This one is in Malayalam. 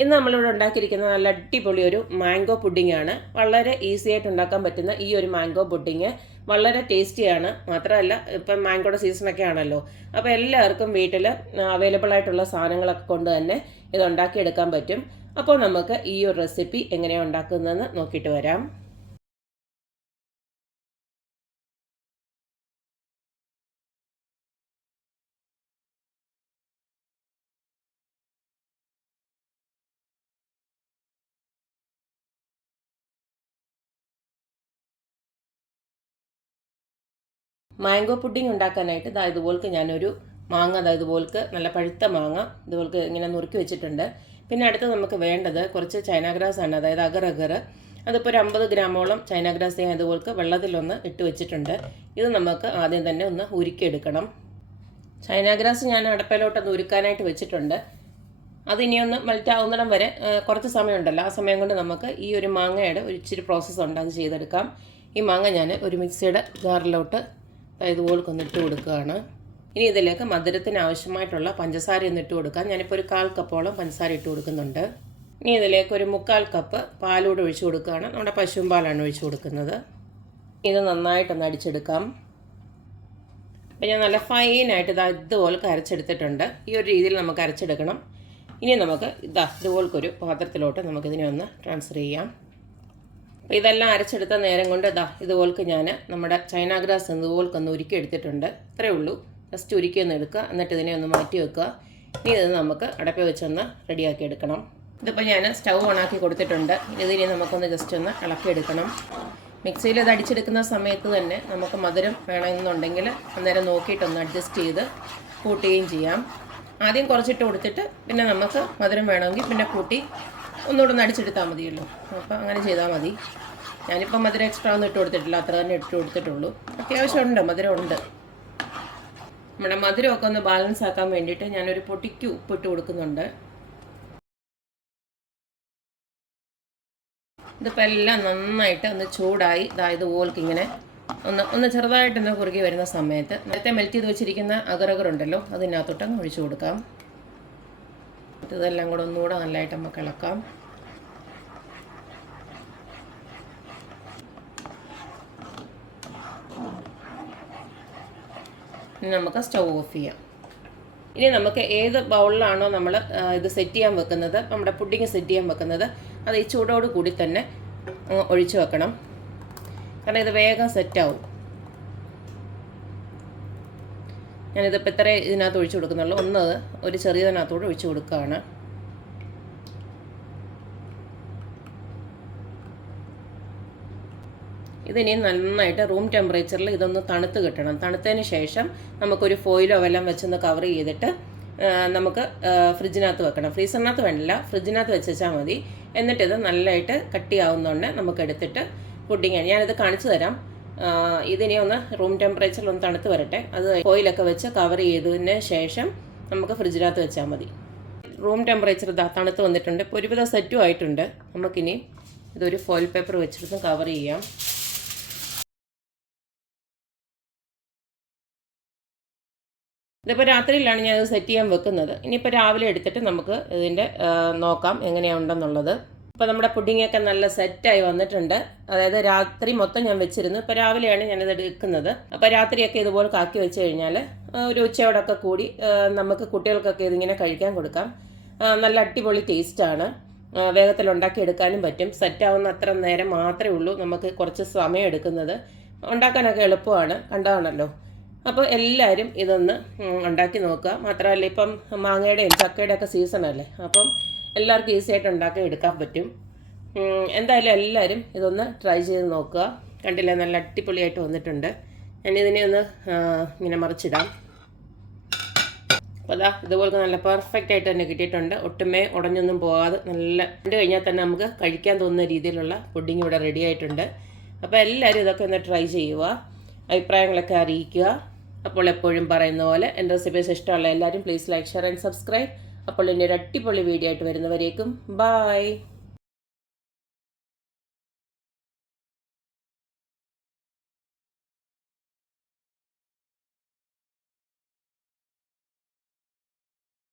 ഇന്ന് നമ്മളിവിടെ ഉണ്ടാക്കിയിരിക്കുന്ന നല്ല അടിപൊളി ഒരു മാംഗോ പുഡിംഗ് ആണ്. വളരെ ഈസി ആയിട്ട് ഉണ്ടാക്കാൻ പറ്റുന്ന ഈ ഒരു മാംഗോ പുഡിംഗ് വളരെ ടേസ്റ്റിയാണ്. മാത്രമല്ല ഇപ്പം മാംഗോയുടെ സീസണൊക്കെ ആണല്ലോ, അപ്പോൾ എല്ലാവർക്കും വീട്ടിൽ അവൈലബിൾ ആയിട്ടുള്ള സാധനങ്ങളൊക്കെ കൊണ്ട് തന്നെ ഇത് ഉണ്ടാക്കിയെടുക്കാൻ പറ്റും. അപ്പോൾ നമുക്ക് ഈ ഒരു റെസിപ്പി എങ്ങനെയാണ് ഉണ്ടാക്കുന്നതെന്ന് നോക്കിയിട്ട് വരാം. മാംഗോ പുഡിംഗ് ഉണ്ടാക്കാനായിട്ട് ഇതുപോലക്ക് ഞാനൊരു മാങ്ങ ഇതുപോലക്ക് നല്ല പഴുത്ത മാങ്ങ ഇതുപോലക്ക് ഇങ്ങനെ നുറുക്കി വെച്ചിട്ടുണ്ട്. പിന്നെ അടുത്ത് നമുക്ക് വേണ്ടത് കുറച്ച് ചൈന ഗ്രാസ് ആണ്, അതായത് അഗർ അഗർ. അതിപ്പോൾ ഒരു 50 ഗ്രാമോളം ചൈന ഗ്രാസ് ഞാൻ ഇതുപോലക്ക് വെള്ളത്തിലൊന്ന് ഇട്ട് വെച്ചിട്ടുണ്ട്. ഇത് നമുക്ക് ആദ്യം തന്നെ ഒന്ന് ഉരുക്കിയെടുക്കണം. ചൈന ഗ്രാസ് ഞാൻ അടപ്പയിലോട്ടൊന്ന് ഉരുക്കാനായിട്ട് വെച്ചിട്ടുണ്ട്. അതിനിയൊന്ന് മെൽറ്റാവുന്നിടം വരെ കുറച്ച് സമയമുണ്ടല്ലോ, ആ സമയം കൊണ്ട് നമുക്ക് ഈ ഒരു മാങ്ങയുടെ ഒരു ഇച്ചിരി പ്രോസസ്സ് ഉണ്ട്, അത് ചെയ്തെടുക്കാം. ഈ മാങ്ങ ഞാൻ ഒരു മിക്സിയുടെ ജാറിലോട്ട് ഇതുപോലെ ഇട്ട് കൊടുക്കുകയാണ്. ഇനി ഇതിലേക്ക് മധുരത്തിന് ആവശ്യമായിട്ടുള്ള പഞ്ചസാര ഒന്ന് ഇട്ട് കൊടുക്കാം. ഞാനിപ്പോൾ ഒരു 1/4 കപ്പോളം പഞ്ചസാര ഇട്ട് കൊടുക്കുന്നുണ്ട്. ഇനി ഇതിലേക്ക് ഒരു 3/4 കപ്പ് പാലൂടെ ഒഴിച്ചു കൊടുക്കുകയാണ്. നമ്മുടെ പശുവും പാലാണ് ഒഴിച്ചു കൊടുക്കുന്നത്. ഇത് നന്നായിട്ടൊന്ന് അടിച്ചെടുക്കാം. അപ്പോൾ ഞാൻ നല്ല ഫൈനായിട്ട് ഇതുപോലെ അരച്ചെടുത്തിട്ടുണ്ട്. ഈ ഒരു രീതിയിൽ നമുക്ക് അരച്ചെടുക്കണം. ഇനി നമുക്ക് ഇതുപോലൊരു പാത്രത്തിലോട്ട് നമുക്കിതിനെ ഒന്ന് ട്രാൻസ്ഫർ ചെയ്യാം. അപ്പോൾ ഇതെല്ലാം അരച്ചെടുത്ത നേരം കൊണ്ട് ഇതുപോലക്ക് ഞാൻ നമ്മുടെ ചൈന ഗ്രാസ് ഇതുപോലൊന്ന് ഉരുക്കി എടുത്തിട്ടുണ്ട്. ഇത്രയേ ഉള്ളൂ. ജസ്റ്റ് ഉരുക്കിയൊന്ന് എടുക്കുക, എന്നിട്ട് ഇതിനെ ഒന്ന് മാറ്റി വെക്കുക. ഇനി ഇത് നമുക്ക് അടപ്പ വെച്ചൊന്ന് റെഡിയാക്കി എടുക്കണം. ഇതിപ്പോൾ ഞാൻ സ്റ്റൗ ഓണാക്കി കൊടുത്തിട്ടുണ്ട്. ഇതിനെ നമുക്കൊന്ന് ജസ്റ്റ് ഒന്ന് ഇളക്കിയെടുക്കണം. മിക്സിയിൽ ഇത് അടിച്ചെടുക്കുന്ന സമയത്ത് തന്നെ നമുക്ക് മധുരം വേണമെന്നുണ്ടെങ്കിൽ അന്നേരം നോക്കിയിട്ടൊന്ന് അഡ്ജസ്റ്റ് ചെയ്ത് കൂട്ടുകയും ചെയ്യാം. ആദ്യം കുറച്ചിട്ട് കൊടുത്തിട്ട് പിന്നെ നമുക്ക് മധുരം വേണമെങ്കിൽ പിന്നെ കൂട്ടി ഒന്നുകൂടെ ഒന്ന് അടിച്ചെടുത്താൽ മതിയല്ലോ. അപ്പോൾ അങ്ങനെ ചെയ്താൽ മതി. ഞാനിപ്പോൾ മധുരം എക്സ്ട്രാ ഒന്നും ഇട്ട് കൊടുത്തിട്ടില്ല, അത്ര തന്നെ ഇട്ട് കൊടുത്തിട്ടുള്ളൂ. അത്യാവശ്യമുണ്ട്, മധുരം ഉണ്ട്. നമ്മുടെ മധുരമൊക്കെ ഒന്ന് ബാലൻസ് ആക്കാൻ വേണ്ടിയിട്ട് ഞാനൊരു പൊടിക്ക് ഉപ്പിട്ട് കൊടുക്കുന്നുണ്ട്. ഇതിപ്പോൾ എല്ലാം നന്നായിട്ട് ഒന്ന് ചൂടായി ഇതുപോലക്ക് ഇങ്ങനെ ഒന്ന് ചെറുതായിട്ടൊന്ന് കുറുകി വരുന്ന സമയത്ത് നേരത്തെ മെൽറ്റ് ചെയ്ത് വെച്ചിരിക്കുന്ന അഗറഗറുണ്ടല്ലോ, അതിനകത്തോട്ടങ്ങ് ഒഴിച്ചു കൊടുക്കാം. ഇതെല്ലാം കൂടെ ഒന്നുകൂടെ നല്ലതായിട്ട് നമുക്ക് ഇളക്കാം. ഇനി നമുക്ക് സ്റ്റൗ ഓഫ് ചെയ്യാം. ഇനി നമുക്ക് ഏത് ബൗളിലാണോ നമ്മൾ ഇത് സെറ്റ് ചെയ്യാൻ വെക്കുന്നത്, നമ്മുടെ പുഡിങ് സെറ്റ് ചെയ്യാൻ വെക്കുന്നത്, അത് ഈ ചൂടോട് കൂടി തന്നെ ഒഴിച്ചു വെക്കണം. കാരണം ഇത് വേഗം സെറ്റാവും. ഞാനിതിപ്പോൾ ഇത്ര ഇതിനകത്ത് ഒഴിച്ചു കൊടുക്കുന്നുള്ളൂ. ഒരു ചെറിയതിനകത്തോട് ഒഴിച്ചു കൊടുക്കുകയാണ്. ഇതിനി നന്നായിട്ട് റൂം ടെമ്പറേച്ചറിൽ ഇതൊന്ന് തണുത്ത് കിട്ടണം. തണുത്തതിന് ശേഷം നമുക്കൊരു ഫോയിലോ വല്ലതും വെച്ചൊന്ന് കവർ ചെയ്തിട്ട് നമുക്ക് ഫ്രിഡ്ജിനകത്ത് വെക്കണം. ഫ്രീസറിനകത്ത് വേണ്ടില്ല, ഫ്രിഡ്ജിനകത്ത് വെച്ചാൽ മതി. എന്നിട്ടിത് നല്ലതായിട്ട് കട്ടിയാവുന്നതുകൊണ്ട് നമുക്കെടുത്തിട്ട് പുഡിങ് ഞാനിത് കാണിച്ചു തരാം. ഇതിനെ ഒന്ന് റൂം ടെമ്പറേച്ചറിൽ ഒന്ന് തണുത്ത് വരട്ടെ. അത് ഓയിലൊക്കെ വെച്ച് കവർ ചെയ്തതിന് ശേഷം നമുക്ക് ഫ്രിഡ്ജിനകത്ത് വെച്ചാൽ മതി. റൂം ടെമ്പറേച്ചർ തണുത്ത് വന്നിട്ടുണ്ട്. ഇപ്പോൾ ഒരുവിധം സെറ്റും ആയിട്ടുണ്ട്. നമുക്കിനി ഇതൊരു ഫോയിൽ പേപ്പർ വെച്ചിട്ട് കവർ ചെയ്യാം. ഇതിപ്പോൾ രാത്രിയിലാണ് ഞാനത് സെറ്റ് ചെയ്യാൻ വെക്കുന്നത്. ഇനിയിപ്പോൾ രാവിലെ എടുത്തിട്ട് നമുക്ക് ഇതിൻ്റെ നോക്കാം എങ്ങനെയുണ്ടെന്നുള്ളത്. ഇപ്പോൾ നമ്മുടെ പുഡിങ്ങൊക്കെ നല്ല സെറ്റായി വന്നിട്ടുണ്ട്. അതായത് രാത്രി മൊത്തം ഞാൻ വെച്ചിരുന്നു. ഇപ്പോൾ രാവിലെയാണ് ഞാനിത് എടുക്കുന്നത്. അപ്പോൾ രാത്രിയൊക്കെ ഇതുപോലെ കാക്കി വെച്ച് കഴിഞ്ഞാൽ ഒരു ഉച്ചയോടൊക്കെ കൂടി നമുക്ക് കുട്ടികൾക്കൊക്കെ ഇതിങ്ങനെ കഴിക്കാൻ കൊടുക്കാം. നല്ല അടിപൊളി ടേസ്റ്റാണ്. വേഗത്തിൽ ഉണ്ടാക്കിയെടുക്കാനും പറ്റും. സെറ്റാവുന്ന അത്ര നേരം മാത്രമേ ഉള്ളൂ നമുക്ക് കുറച്ച് സമയം എടുക്കുന്നത്. ഉണ്ടാക്കാനൊക്കെ എളുപ്പമാണ്, കണ്ടതാണല്ലോ. അപ്പോൾ എല്ലാവരും ഇതൊന്ന് ഉണ്ടാക്കി നോക്കുക. മാത്രമല്ല ഇപ്പം മാങ്ങയുടെയും ചക്കയുടെ ഒക്കെ സീസണല്ലേ, അപ്പം എല്ലാവർക്കും ഈസി ആയിട്ട് ഉണ്ടാക്കി എടുക്കാൻ പറ്റും. എന്തായാലും എല്ലാവരും ഇതൊന്ന് ട്രൈ ചെയ്ത് നോക്കുക. കണ്ടില്ലേ, നല്ല അടിപൊളിയായിട്ട് വന്നിട്ടുണ്ട്. ഞാനിതിനെ ഒന്ന് ഇങ്ങനെ മറിച്ചിടാം. അപ്പോൾ ഇതുപോലെ നല്ല പെർഫെക്റ്റ് ആയിട്ട് തന്നെ കിട്ടിയിട്ടുണ്ട്. ഒട്ടുമേ ഉടഞ്ഞൊന്നും പോകാതെ നല്ല കണ്ടു കഴിഞ്ഞാൽ തന്നെ നമുക്ക് കഴിക്കാൻ തോന്നുന്ന രീതിയിലുള്ള പുഡിങ് ഇവിടെ റെഡി ആയിട്ടുണ്ട്. അപ്പോൾ എല്ലാവരും ഇതൊക്കെ ഒന്ന് ട്രൈ ചെയ്യുക, അഭിപ്രായങ്ങളൊക്കെ അറിയിക്കുക. അപ്പോൾ എപ്പോഴും പറയുന്ന പോലെ എൻ്റെ റെസിപ്പീസ് ഇഷ്ടമുള്ള എല്ലാവരും please like, share and subscribe. അപ്പോൾ ഇനി ഒരു അടിപൊളി വീഡിയോ ആയിട്ട് വരുന്നവരേക്കും ബൈ.